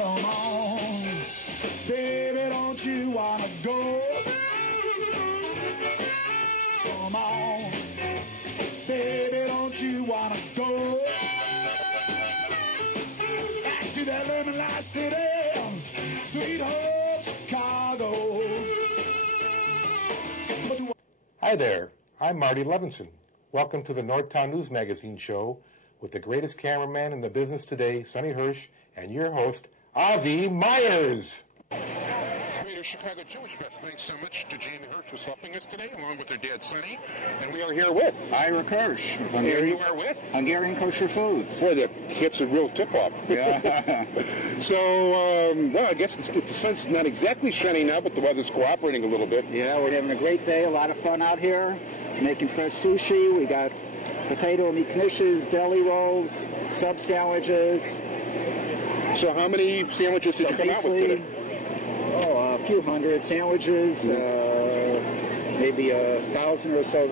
Come on, baby, don't you wanna go? Come on, baby, don't you wanna go? Back to that lemon light city, sweet home Chicago. Hi there, I'm Marty Levinson. Welcome to the Northtown News Magazine show with the greatest cameraman in the business today, Sonny Hersh, and your host, Avi Meyers. Greater Chicago Jewish Fest. Thanks so much to Jamie Hersh who's helping us today, along with her dad, Sonny. And we are here with Hersh. Here you are with Hungarian Kosher Foods. Boy, that hits a real tip-off. Yeah. So, well, I guess the sun's not exactly shining now, but the weather's cooperating a little bit. Yeah, we're having a great day. A lot of fun out here. Making fresh sushi. We got potato and meat knishes, deli rolls, sub sandwiches. So how many sandwiches did you come out with today? Oh, a few hundred sandwiches, maybe 1,000 or so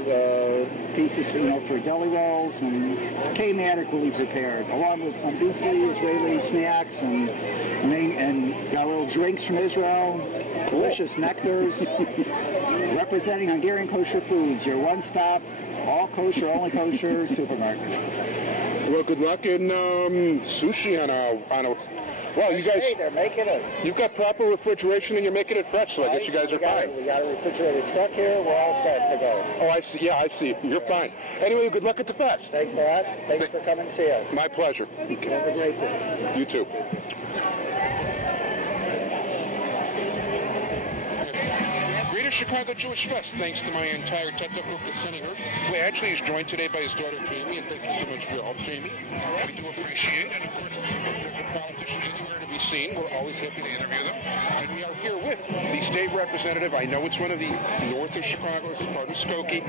pieces, for deli rolls, and came adequately prepared, along with some beastly Israeli snacks and got little drinks from Israel, delicious nectars, representing Hungarian Kosher Foods, your one-stop, all kosher, only kosher supermarket. Well, good luck in sushi on a. Well, you guys. Hey, they're making it. You've got proper refrigeration and you're making it fresh, so I guess you guys are fine. We got a refrigerated truck here. We're all set to go. Oh, I see. Yeah, I see. You're fine. Anyway, good luck at the fest. Thanks a lot. Thanks for coming to see us. My pleasure. Have a great day. You too. Greater Chicago Jewish Fest, thanks to my entire technical group, Sonny Hersh, who actually is joined today by his daughter, Jamie, and thank you so much for your help, Jamie. We do appreciate it. And, of course, if there's a politician anywhere to be seen, we're always happy to interview them. And we are here with the state representative. I know it's one of the north of Chicago, it's part of Skokie,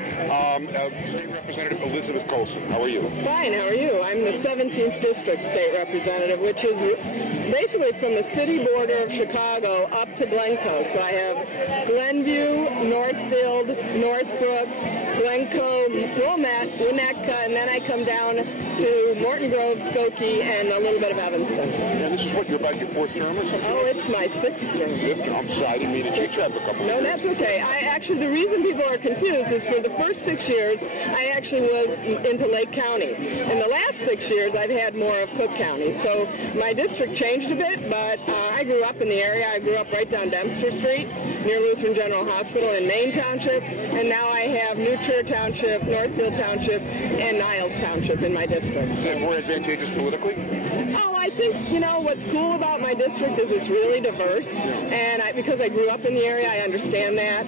State Representative Elizabeth Colson. How are you? Fine, how are you? I'm the 17th District State Representative, which is basically from the city border of Chicago up to Glencoe. So I have Glenview, Northfield, Northbrook, Glencoe, Wilmette, Winnetka, and then I come down to Morton Grove, Skokie, and a little bit of Evanston. And this is what, you're about your fourth term or something? Oh, it's my sixth term. Fifth term. I'm sorry, I didn't mean to cheat you up a couple of years. No, that's okay. The reason people are confused is for the first 6 years, I actually was into Lake County. In the last 6 years, I've had more of Cook County. So my district changed a bit, but I grew up in the area. I grew up right down Dempster Street, near Lutheran General Hospital in Maine Township, and now I have New Trier Township, Northfield Township, and Niles Township in my district. Is that more advantageous politically? Oh, I think, what's cool about my district is it's really diverse, and because I grew up in the area, I understand that.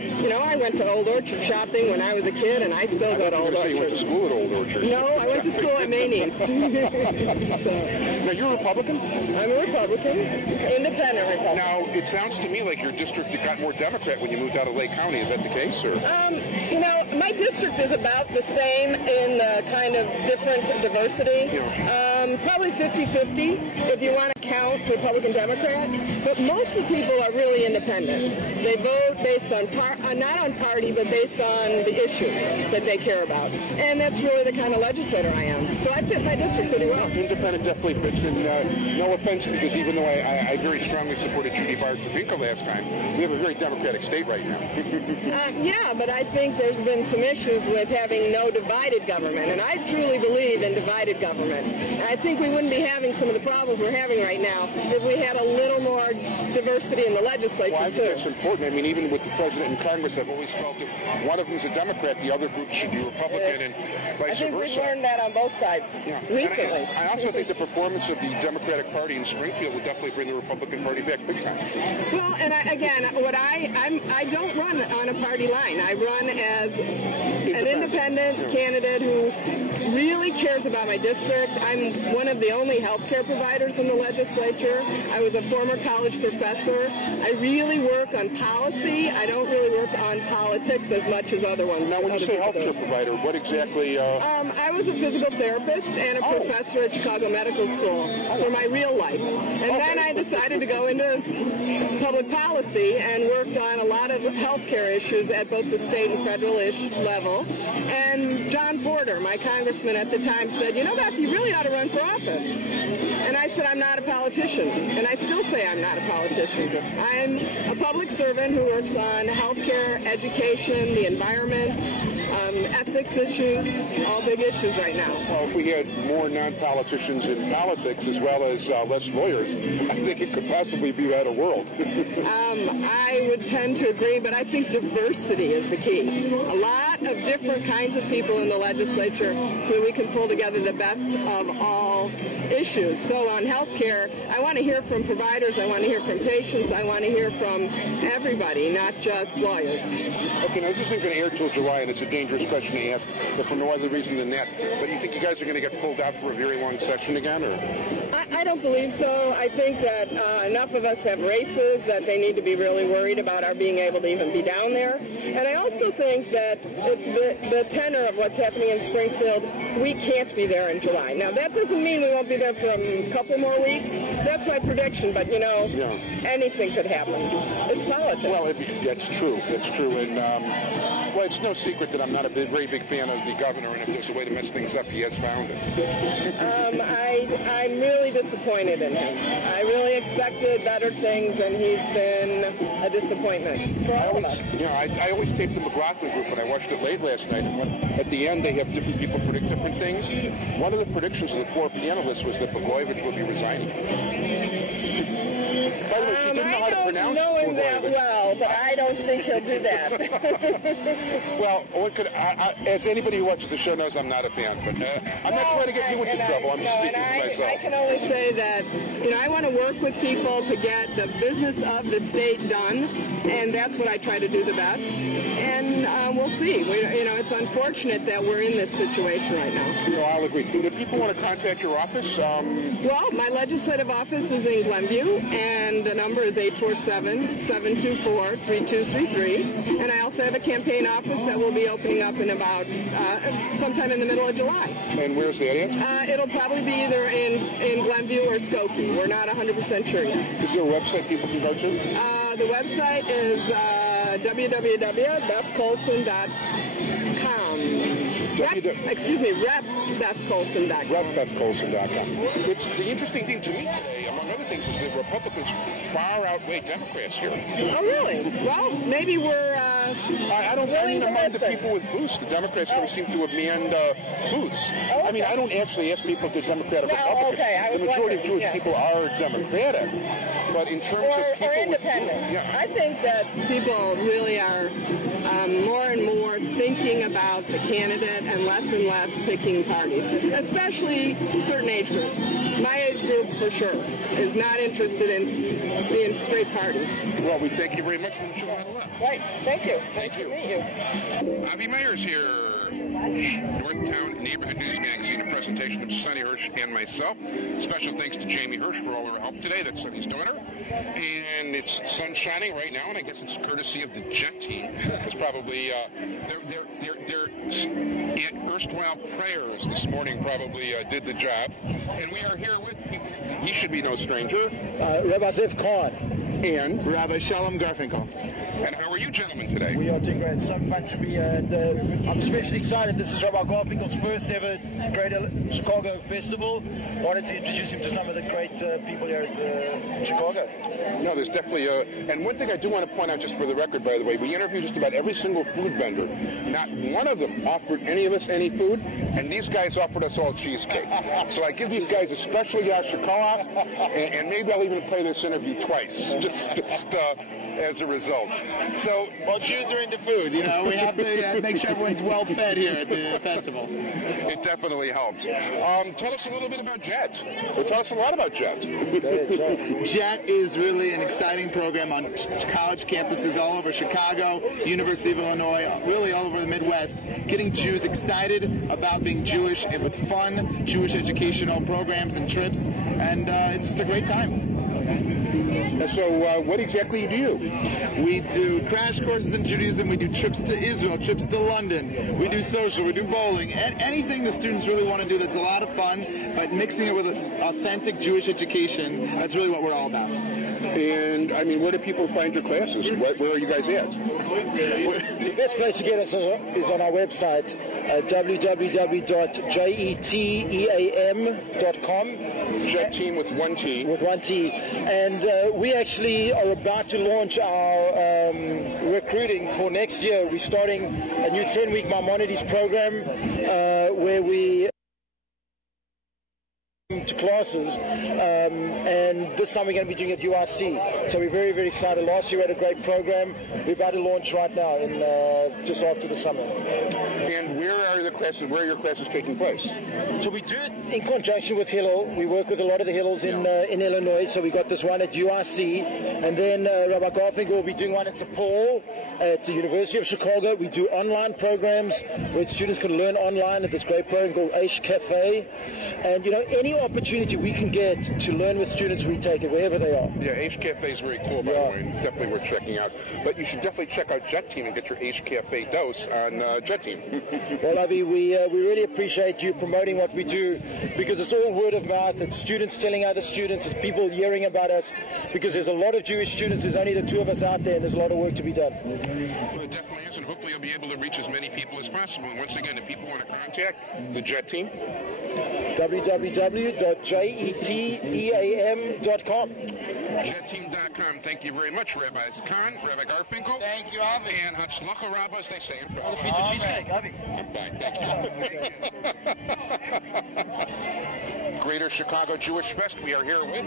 I went to Old Orchard shopping when I was a kid, and I still go to Old Orchard. You went to school at Old Orchard. No, I went to school at Maine East. So. Now, you're a Republican? I'm a Republican, independent Republican. Now, it sounds to me like your district got more Democrat when you moved out of Lake County. Is that the case? Or? My district is about the same in the kind of different diversity. Probably 50-50 if you want to count Republican-Democrat. But most of the people are really independent. They vote based on, not on party, but based on the issues that they care about. And that's really the kind of legislator I am. So I fit my district pretty well. Independent definitely fits in. No offense, because even though I very strongly supported Judy Bart-Savinka last time, we have a very Democratic state right now. Yeah, but I think there's been some issues with having no divided government, and I truly believe in divided government. And I think we wouldn't be having some of the problems we're having right now if we had a little more diversity in the legislature, well, I think too. that's important. I mean, even with the president and Congress, I've always felt that one of them is a Democrat, the other group should be Republican, and vice versa. I think we've learned that on both sides recently. I also think the performance of the Democratic Party in Springfield would definitely bring the Republican Party back big time. Well, and I don't run on a party line. I run as an independent candidate who really cares about my district. I'm one of the only health care providers in the legislature. I was a former college professor. I really work on policy. I don't really work on politics as much as other ones. Now, when you say health care provider, what exactly? I was a physical therapist and a professor at Chicago Medical School for my real life. And then I decided decided to go into public policy and worked on a lot of health care issues at both the state and federal level. And John Porter, my congressman at the time, said, you know, Beth, you really ought to run for office. And I said, I'm not a politician. And I still say I'm not a politician. I'm a public servant who works on health care, education, the environment, ethics issues, all big issues right now. Well, if we had more non-politicians in politics as well as less lawyers, I think it could possibly be a better world. I would tend to agree, but I think diversity is the key. A lot of different kinds of people in the legislature so that we can pull together the best of all issues. So on health care, I want to hear from providers, I want to hear from patients, I want to hear from everybody, not just lawyers. Okay, now this isn't going to air till July, and it's a dangerous question to ask, but for no other reason than that. But do you think you guys are going to get pulled out for a very long session again, or? I don't believe so. I think that enough of us have races that they need to be really worried about our being able to even be down there. And I also think that the tenor of what's happening in Springfield, we can't be there in July. Now, that doesn't mean we won't be there for a couple more weeks. That's my prediction, but, you know, anything could happen. It's politics. Well, that's true. That's true. And, well, it's no secret that I'm not a very big fan of the governor, and if there's a way to mess things up, he has found it. I'm really disappointed in him. I really expected better things, and he's been a disappointment for all of us. You know, I always taped the McLaughlin group, and I watched it late last night, and at the end they have different people predict different things. One of the predictions of the four panelists was that Blagojevich would be resigning. By the way, she didn't know how to pronounce I don't know him that well, but I don't think he'll do that. Well, as anybody who watches the show knows, I'm not a fan, but I'm not trying to get you into trouble. I'm speaking for myself. I can only say that, you know, I want to work with people to get the business of the state done, and that's what I try to do the best. And we'll see. You know, it's unfortunate that we're in this situation right now. You know, I'll agree. Do people want to contact your office? Well, my legislative office is in Glenview, and the number is 847-724-3233. And I also have a campaign office that will be opening up in about sometime in the middle of July. And where's that at? It'll probably be either in Glenview or Skokie. We're not 100% sure yet. Is there a website people can go to? The website is www.bethcolson.com. RepBethColson.com. RepBethColson.com. It's the interesting thing to me today, among other things, is that Republicans far outweigh Democrats here. Oh, really? Well, maybe we're I don't mind the people with booths. The Democrats don't seem to have manned booths. Oh, I mean, I don't actually ask people if they're Democrat or Republican. Okay, the majority of Jewish people are Democratic. But in terms of people or independent. With I think that people really are more and more thinking about the candidate and less picking parties, especially certain age groups. My age group, for sure, is not interested in being straight party. Well, we thank you very much for showing the love. Right. Thank you. Thank you. Nice to meet you. Avi Meyers here. Northtown Neighborhood News Magazine, a presentation of Sonny Hersh and myself. Special thanks to Jamie Hersh for all her help today. That's Sonny's daughter. And it's the sun shining right now, and I guess it's courtesy of the Jet team. It's probably their erstwhile prayers this morning probably did the job. And we are here with people. He should be no stranger. Rabbi Ziv Khan. And Rabbi Shalom Garfinkel. And how are you gentlemen today? We are doing great. It's so fun to be here. And I'm especially excited. This is Rabbi Garfinkel's first ever Greater Chicago Festival. Wanted to introduce him to some of the great people here in Chicago. No, there's definitely and one thing I do want to point out, just for the record, by the way, we interviewed just about every single food vendor. Not one of them offered any of us any food, and these guys offered us all cheesecake. So I give these guys a special yasher koach, and maybe I'll even play this interview twice, just as a result. So, well, Jews are into food. You know, we have to make sure everyone's well fed here at the festival. It definitely helps. Tell us a little bit about Jet. Well, tell us a lot about Jet. Jet is really an exciting program on college campuses all over Chicago, University of Illinois, really all over the Midwest, getting Jews excited about being Jewish and with fun Jewish educational programs and trips, and it's just a great time. So what exactly do you do? We do crash courses in Judaism. We do trips to Israel, trips to London. We do social. We do bowling. Anything the students really want to do that's a lot of fun, but mixing it with authentic Jewish education, that's really what we're all about. And, I mean, where do people find your classes? Where are you guys at? The best place to get us is on our website, www.jeteam.com. Jet Team with one T. With one T. And we actually are about to launch our recruiting for next year. We're starting a new 10-week Maimonides program where we to classes, and this time we're going to be doing it at URC. So we're very, very excited. Last year we had a great program. We're about to launch right now, in just after the summer. And where are the classes? Where are your classes taking place? So we do it in conjunction with Hillel. We work with a lot of the Hillels in Illinois. So we got this one at URC, and then Rabbi Garfinkel will be doing one at DePaul at the University of Chicago. We do online programs where students can learn online at this great program called Hersh Cafe. And any opportunity we can get to learn with students, we take it wherever they are. Yeah, Hersh Cafe is very cool, by the way, and definitely worth checking out. But you should definitely check out Jet Team and get your Hersh Cafe dose on Jet Team. Well, Avi, we really appreciate you promoting what we do, because it's all word of mouth. It's students telling other students. It's people hearing about us, because there's a lot of Jewish students. There's only the two of us out there, and there's a lot of work to be done. Well, it definitely is, and hopefully you'll be able to reach as many people as possible. And once again, if people want to contact the Jet Team, www.jeteam.com. JetTeam.com. Thank you very much, Rabbis Khan, Rabbi Garfinkel. Thank you, Avi. And Hatzlacha Rabbah, as they say in On a France. piece of cheesecake, Avi. Fine, thank you. Greater Chicago Jewish Fest. We are here with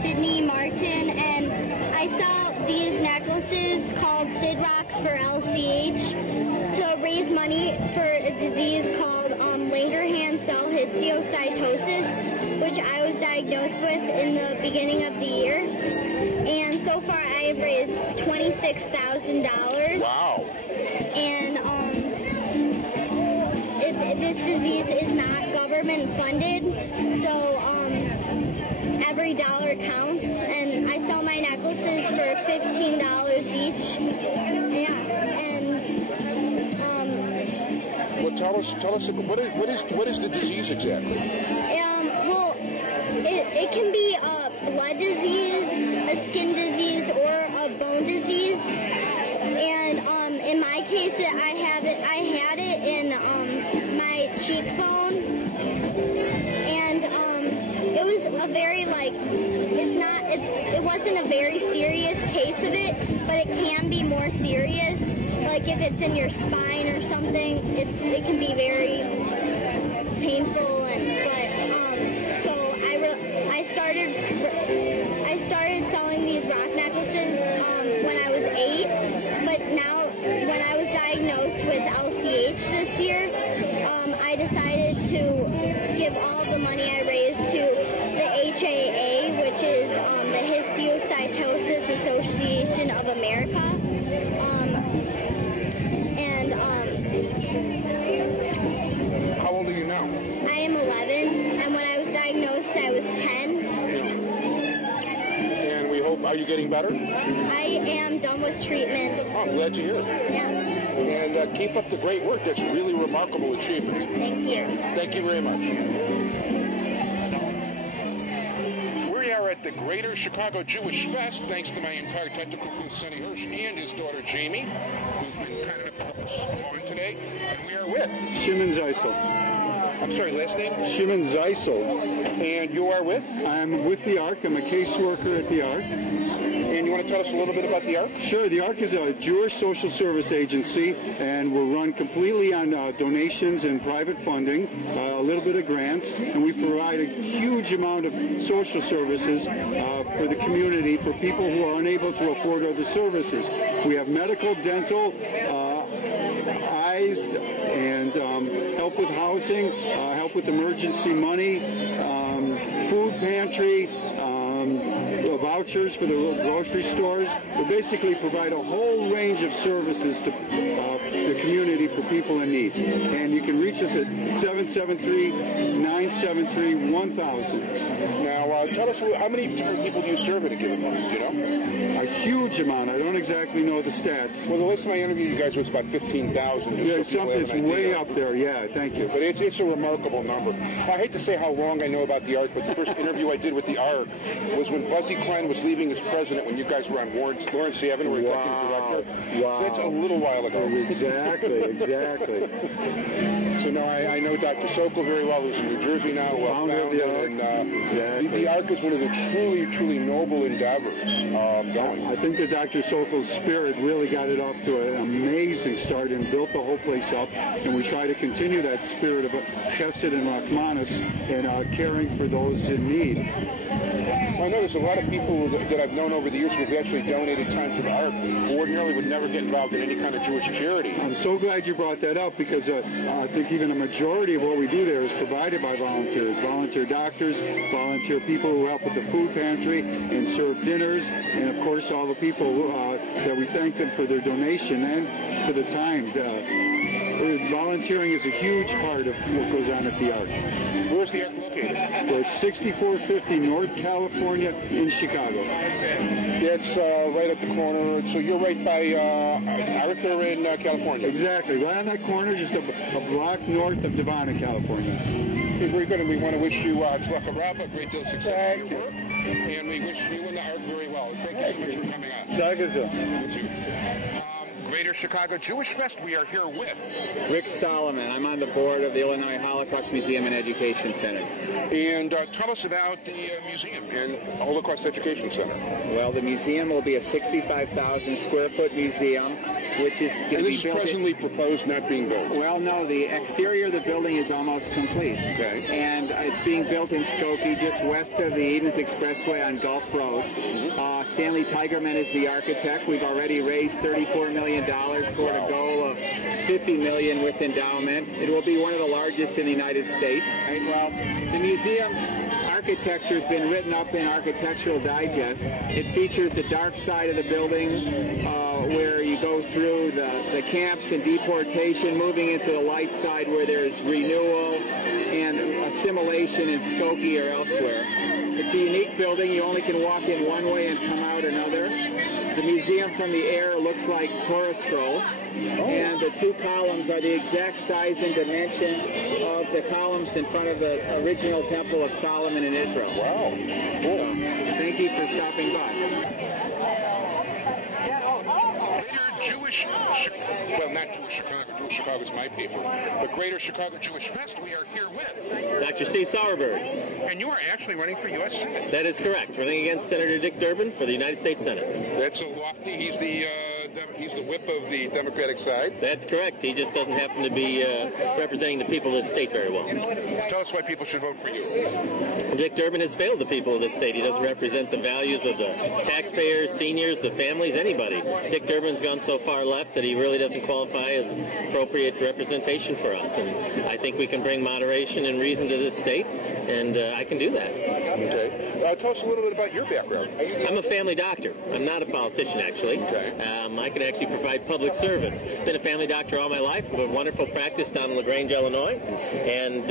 Sydney Martin, and I saw these necklaces called Sid Rocks for LCH to raise money for a disease called Langerhans cell histiocytosis, which I was diagnosed with in the beginning of the year. And so far I have raised $26,000. Wow. And this disease is not government funded, so every dollar counts, and I sell my necklaces for $15 each. Yeah, and well, tell us what is the disease exactly? Well, it can be a blood disease, a skin disease, or a bone disease. And in my case, I had it in my cheekbone, and it was a very it wasn't a very serious case of it, but it can be more serious. Like if it's in your spine or something, it can be very painful. So I started selling these rock necklaces when I was 8, but now when I was diagnosed with LCH this year, I decided to give all the money I raised to the HAA, which is the Histiocytosis Association of America. How old are you now? I am 11, and when I was diagnosed, I was 10. And we hope, are you getting better? I am done with treatment. Oh, I'm glad to hear. Yeah. And keep up the great work. That's a really remarkable achievement. Thank you. Thank you very much. We are at the Greater Chicago Jewish Fest, thanks to my entire technical crew, Sonny Hersh, and his daughter, Jamie, who's been kind enough to help us along today. And we are with Shimon Zeisel. I'm sorry, last name? Shimon Zeisel. And you are with? I'm with the ARC. I'm a caseworker at the ARC. And you want to tell us a little bit about the ARC? Sure. The ARC is a Jewish social service agency, and we're run completely on donations and private funding, a little bit of grants, and we provide a huge amount of social services for the community for people who are unable to afford other services. We have medical, dental, eyes, and help with housing, help with emergency money, food pantry, about vouchers for the grocery stores. We basically provide a whole range of services to the community for people in need. And you can reach us at 773-973-1000. Now, tell us, how many people do you serve at a given moment, do you know? A huge amount. I don't exactly know the stats. Well, the last time I interviewed you guys was about 15,000. Yeah, something's way up there. Yeah, thank you. But it's a remarkable number. I hate to say how long I know about the Ark, but the first interview I did with the Ark was when Buzzy Klein was leaving as president when you guys were on Lawrence Avenue, were executive director. Wow. So that's a little while ago. Exactly. So now I know Dr. Sokol very well, who's in New Jersey now, Founder of the Ark. And the Ark is one of the truly noble endeavors going. I think that Dr. Sokol's spirit really got it off to an amazing start and built the whole place up, and we try to continue that spirit of Chesed and Rachmanis and caring for those in need. I know there's a lot of people that I've known over the years who have actually donated time to the Ark who ordinarily would never get involved in any kind of Jewish charity. I'm so glad you brought that up because I think even a majority of what we do there is provided by volunteers. Volunteer doctors, volunteer people who help with the food pantry and serve dinners, and of course all the people that we thank them for their donation and for the time. Volunteering is a huge part of what goes on at the Ark. Where's the Ark located? We're at 6450 North California in Chicago. That's right at the corner. So you're right by Arthur in California. Exactly. Right on that corner, just a block north of Devon, California. Okay, very good. And we want to wish you Tzlaka Rabba, a great deal of success in your work. And we wish you and the Ark very well. Thank you so much for coming on. You too. Greater Chicago Jewish Fest, we are here with Rick Solomon. I'm on the board of the Illinois Holocaust Museum and Education Center. And tell us about the museum and Holocaust Education Center. Well, the museum will be a 65,000 square foot museum, which is going to be built. Presently proposed, not being built. Well, no, the exterior of the building is almost complete. Okay. And it's being built in Skokie, just west of the Edens Expressway on Gulf Road. Stanley Tigerman is the architect. We've already raised $34 million toward a goal of $50 million with endowment. It will be one of the largest in the United States. Well, the museum's architecture has been written up in Architectural Digest. It features the dark side of the building where you go through the camps and deportation, moving into the light side where there's renewal and assimilation in Skokie or elsewhere. It's a unique building. You only can walk in one way and come out another. The museum from the air looks like Torah scrolls, and the two columns are the exact size and dimension of the columns in front of the original Temple of Solomon in Israel. Wow. Cool. So, thank you for stopping by. Not Jewish Chicago. Jewish Chicago is my paper. But Greater Chicago Jewish Fest, we are here with Dr. Steve Sauerberg. And you are actually running for U.S. Senate. That is correct. Running against Senator Dick Durbin for the United States Senate. That's a lofty. He's the whip of the Democratic side. That's correct. He just doesn't happen to be representing the people of the state very well. Tell us why people should vote for you. Dick Durbin has failed the people of this state. He doesn't represent the values of the taxpayers, seniors, the families, anybody. Dick Durbin's gone so far left that he really doesn't qualify as appropriate representation for us. And I think we can bring moderation and reason to this state, and I can do that. Okay. Tell us a little bit about your background. I'm a family doctor. I'm not a politician, actually. Okay. I can actually provide public service. Been a family doctor all my life. With a wonderful practice down in LaGrange, Illinois, and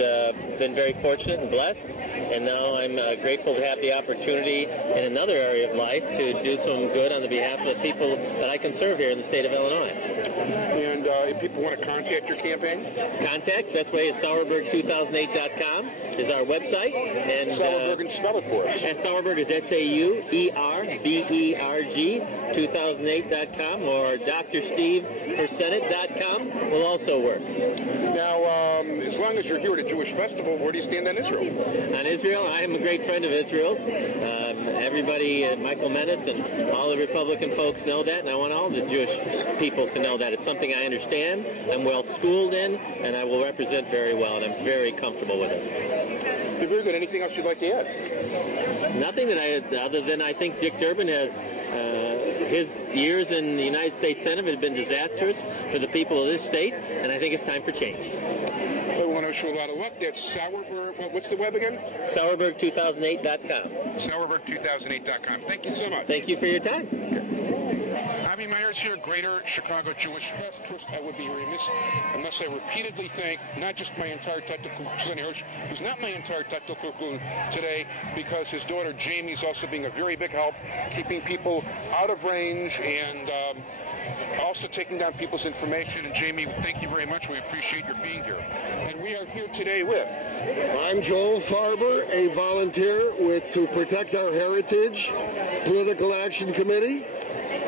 been very fortunate and blessed. And now I'm grateful to have the opportunity in another area of life to do some good on the behalf of the people that I can serve here in the state of Illinois. And if people want to contact your campaign? Contact, best way is Sauerberg2008.com is our website. And Sauerberg, and spell it for us. And Sauerberg is SAUERBERG 2008.com, or drsteveforsenate.com will also work. Now, as long as you're here at a Jewish festival, where do you stand on Israel? On Israel, I am a great friend of Israel's. Everybody, Michael Menace and all the Republican folks know that, and I want all the Jewish people to know that. It's something I understand, I'm well schooled in, and I will represent very well, and I'm very comfortable with it. Very good. Anything else you'd like to add? Nothing other than I think Dick Durbin has his years in the United States Senate have been disastrous for the people of this state, and I think it's time for change. I want to wish you a lot of luck. That's Sauerberg. What's the web again? Sauerberg2008.com. Sauerberg2008.com. Thank you so much. Thank you for your time. Avi Meyers here, Greater Chicago Jewish Fest. First, I would be remiss unless I repeatedly thank not just my entire technical crew, Sonny Hersh, who's not my entire technical crew today, because his daughter Jamie is also being a very big help, keeping people out of range and also taking down people's information. And Jamie, thank you very much. We appreciate your being here. And we are here today with... I'm Joel Farber, a volunteer with To Protect Our Heritage Political Action Committee.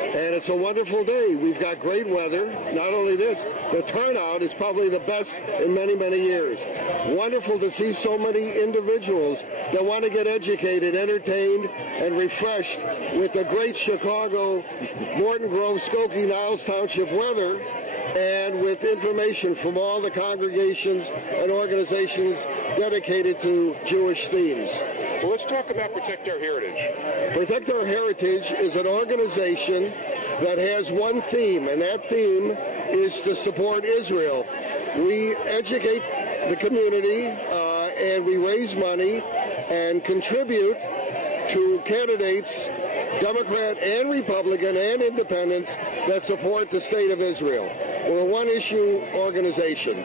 And it's a wonderful day. We've got great weather. Not only this, the turnout is probably the best in many, many years. Wonderful to see so many individuals that want to get educated, entertained, and refreshed with the great Chicago, Morton Grove, Skokie, Niles Township weather, and with information from all the congregations and organizations dedicated to Jewish themes. Well, let's talk about Protect Our Heritage. Protect Our Heritage is an organization that has one theme, and that theme is to support Israel. We educate the community, and we raise money and contribute to candidates, Democrat and Republican and independents, that support the state of Israel. We're a one-issue organization.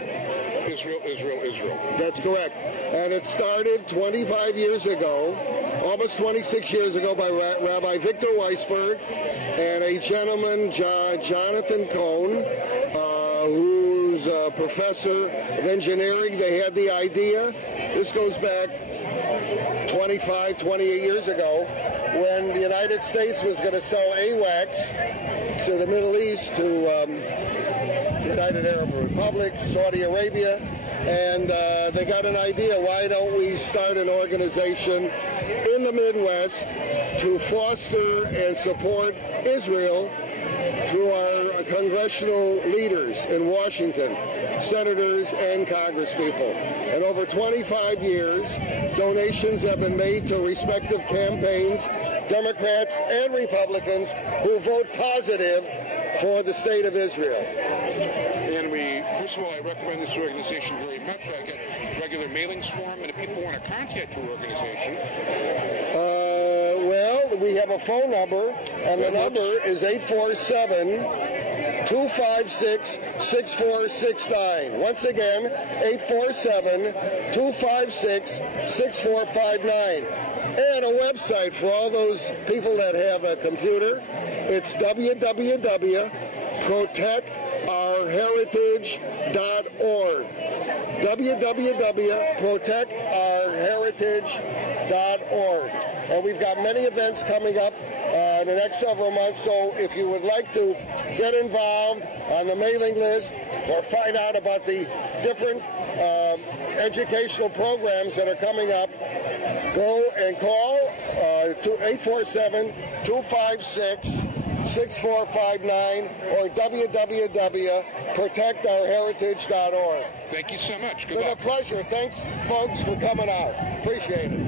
Israel, Israel, Israel. That's correct. And it started 25 years ago, almost 26 years ago, by Rabbi Victor Weisberg and a gentleman, Jonathan Cohn, who's a professor of engineering. They had the idea. This goes back 25, 28 years ago, when the United States was going to sell AWACS to the Middle East, to United Arab Republic, Saudi Arabia, and they got an idea, why don't we start an organization in the Midwest to foster and support Israel through our congressional leaders in Washington, senators and congresspeople. And over 25 years, donations have been made to respective campaigns, Democrats and Republicans, who vote positive for the state of Israel. And first of all, I recommend this organization very much. I get regular mailings for them, and if people want to contact your organization... well, we have a phone number, and the number is 847-256-6469. Once again, 847-256-6459. And a website for all those people that have a computer. It's www.protectourheritage.org. www.protectourheritage.org. And we've got many events coming up in the next several months, so if you would like to get involved on the mailing list or find out about the different educational programs that are coming up, go and call 847-256-6459 or www.protectourheritage.org. Thank you so much. Good luck. luck. It's a pleasure. Thanks, folks, for coming out. Appreciate it.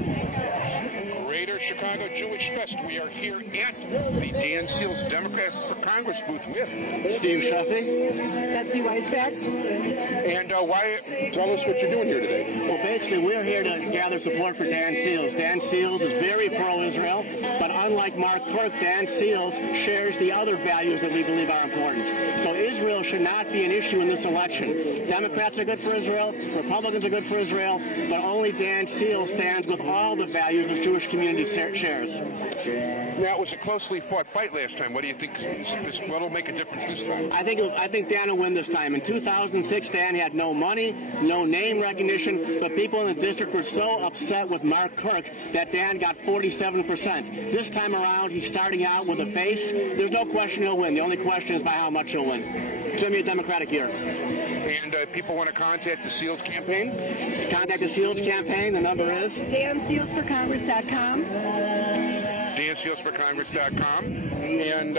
Greater Chicago Jewish Fest. We are here at the Dan Seals Democrat for Congress booth with Steve Shuffy, Betsy Weisbeck. And why? Tell us what you're doing here today. Well, basically, we're here to gather support for Dan Seals. Dan Seals is very pro-Israel, but unlike Mark Kirk, Dan Seals shares the other values that we believe are important. So Israel should not be an issue in this election. Democrats are good for Israel, Republicans are good for Israel, but only Dan Seals stands with all the values the Jewish community shares. Now, it was a closely fought fight last time. What do you think? What will make a difference this time? I think Dan will win this time. In 2006, Dan had no money, no name recognition, but people in the district were so upset with Mark Kirk that Dan got 47%. This time around, he's starting out with a base. There's no question he'll win. The only question is by how much he'll win. It's going to be a Democratic year. And people want to contact the Seals campaign? Contact the Seals campaign. The number is DanSealsForCongress.com. DanSealsForCongress.com. And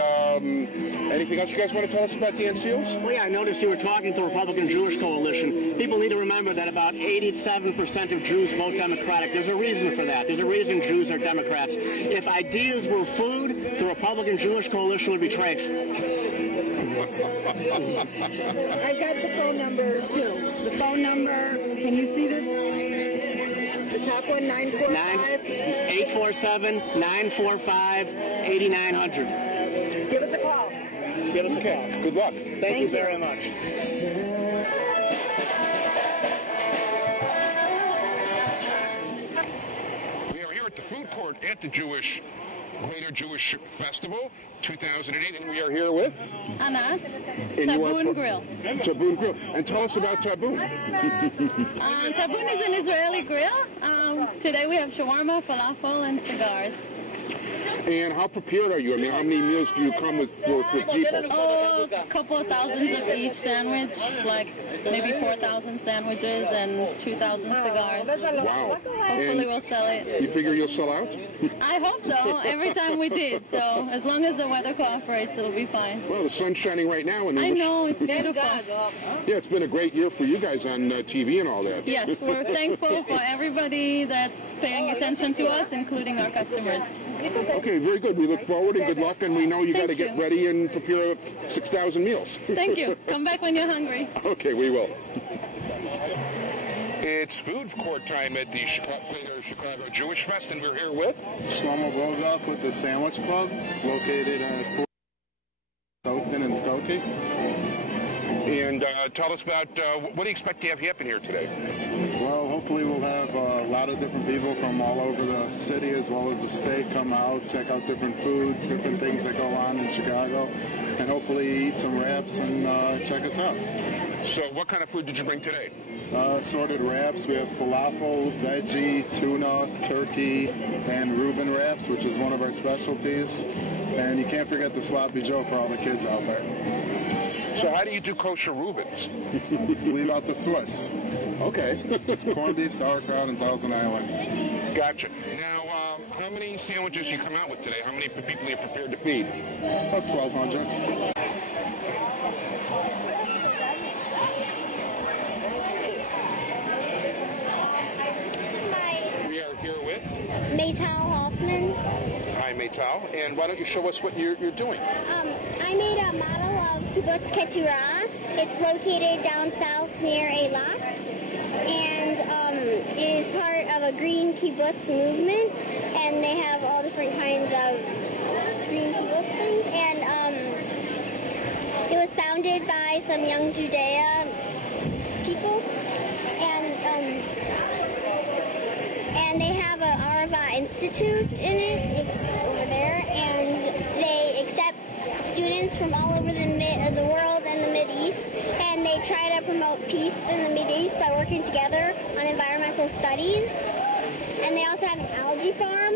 anything else you guys want to tell us about Dan Seals? Well, yeah, I noticed you were talking to the Republican Jewish Coalition. People need to remember that about 87% of Jews vote Democratic. There's a reason for that. There's a reason Jews are Democrats. If ideas were food, the Republican Jewish Coalition would be trash. I've got the phone number, too. The phone number, can you see this? The top one, 847-945-8900. Give us a call. Give us a call. Good luck. Thank you very much. We are here at the food court at the Greater Jewish Festival 2008, and we are here with Anas, and Taboon Grill. Taboon Grill. And tell us about Taboon. Taboon is an Israeli grill. Today we have shawarma, falafel, and cigars. And how prepared are you? I mean, how many meals do you come with for people? Oh, a couple of thousands of each sandwich, like maybe 4,000 sandwiches and 2,000 cigars. Wow. Hopefully we'll sell it. You figure you'll sell out? I hope so. Every time we did. So as long as the weather cooperates, it'll be fine. Well, the sun's shining right now. And I know. It's beautiful. Yeah, it's been a great year for you guys on TV and all that. Yes, we're thankful for everybody that's paying attention to us, including our customers. Okay, very good. We look forward and good luck, and we know you got to get ready and prepare 6,000 meals. Thank you. Come back when you're hungry. Okay, we will. It's food court time at the Greater Chicago Jewish Fest, and we're here with Shlomo Bogoff with the Sandwich Club, located at Stoughton and Skokie. And tell us about what do you expect to have happen here today? Well, hopefully we'll have a lot of different people from all over the city as well as the state come out, check out different foods, different things that go on in Chicago, and hopefully eat some wraps and check us out. So what kind of food did you bring today? Assorted wraps. We have falafel, veggie, tuna, turkey, and Reuben wraps, which is one of our specialties. And you can't forget the sloppy Joe for all the kids out there. So how do you do kosher Reubens? Leave out the Swiss. Okay. It's corned beef, sauerkraut, and Thousand Island. Gotcha. Now, how many sandwiches you come out with today? How many people are you prepared to feed? About 1,200. We are here with Maytal Hoffman. Hi, Maytal. And why don't you show us what you're doing? I made a model of Kibbutz Keturah. It's located down south near Eilat, and it is part of a green kibbutz movement, and they have all different kinds of green kibbutz things, and it was founded by some young Judea people, and they have an Arava Institute in it. It's over there, and they accept students from all over the world and the Mideast, and they try to promote peace in the Mideast by working together on environmental studies. And they also have an algae farm.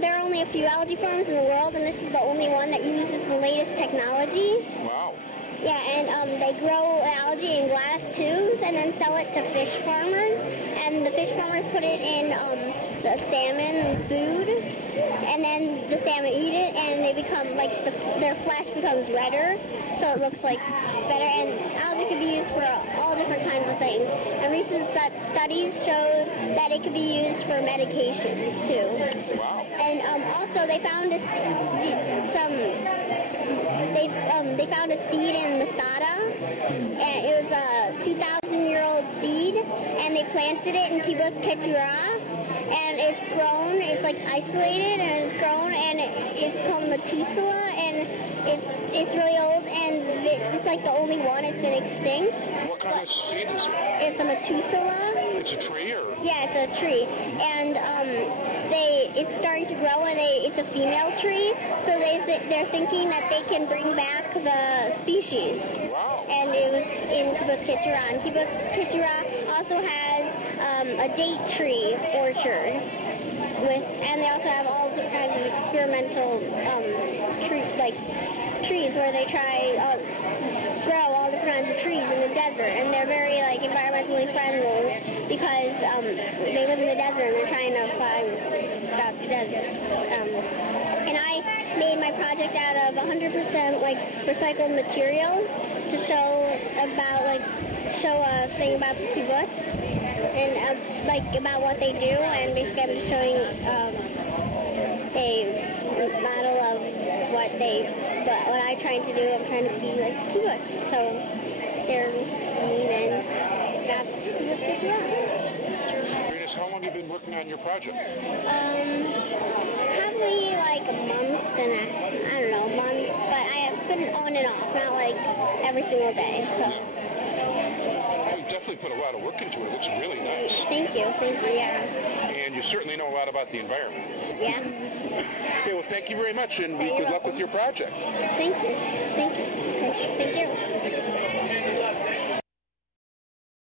There are only a few algae farms in the world, and this is the only one that uses the latest technology. Wow. Yeah, and they grow algae in glass tubes and then sell it to fish farmers. And the fish farmers put it in the salmon food, and then the salmon eat it, and they become like their flesh becomes redder, so it looks like better. And algae can be used for all different kinds of things. And recent studies show that it can be used for medications too. Wow. And also they found they found a seed in Masada, and it was a 2,000-year-old seed, and they planted it in Kibbutz Keturah, and it's grown. It's like isolated, and it's grown, and it's called Methuselah, and it's really old, and it's like the only one. It's been extinct. What kind of seed is it? It's a Methuselah. It's a tree, or? Yeah, it's a tree, and it's starting to grow, and it's a female tree, so they're thinking that they can bring back the species. Wow. And it was in Kibbutz Keturah. And Kibbutz Keturah also has a date tree orchard, and they also have all different kinds of experimental trees where they try grow all different kinds of trees in the desert, and they're very environmentally friendly because they live in the desert and they're trying to find about the desert. made my project out of 100% like recycled materials to show a thing about the kibbutz and like about what they do, and basically I'm just showing a model of what I'm trying to do. I'm trying to be like kibbutz, so they're mean, and that's what they do. How long have you been working on your project? Probably like a month and I don't know, a month, but I have been on and off, not like every single day, so. You definitely put a lot of work into it. It looks really nice. Thank you, yeah. And you certainly know a lot about the environment. Yeah. Okay, well, thank you very much, and good luck with your project. Thank you. Thank you.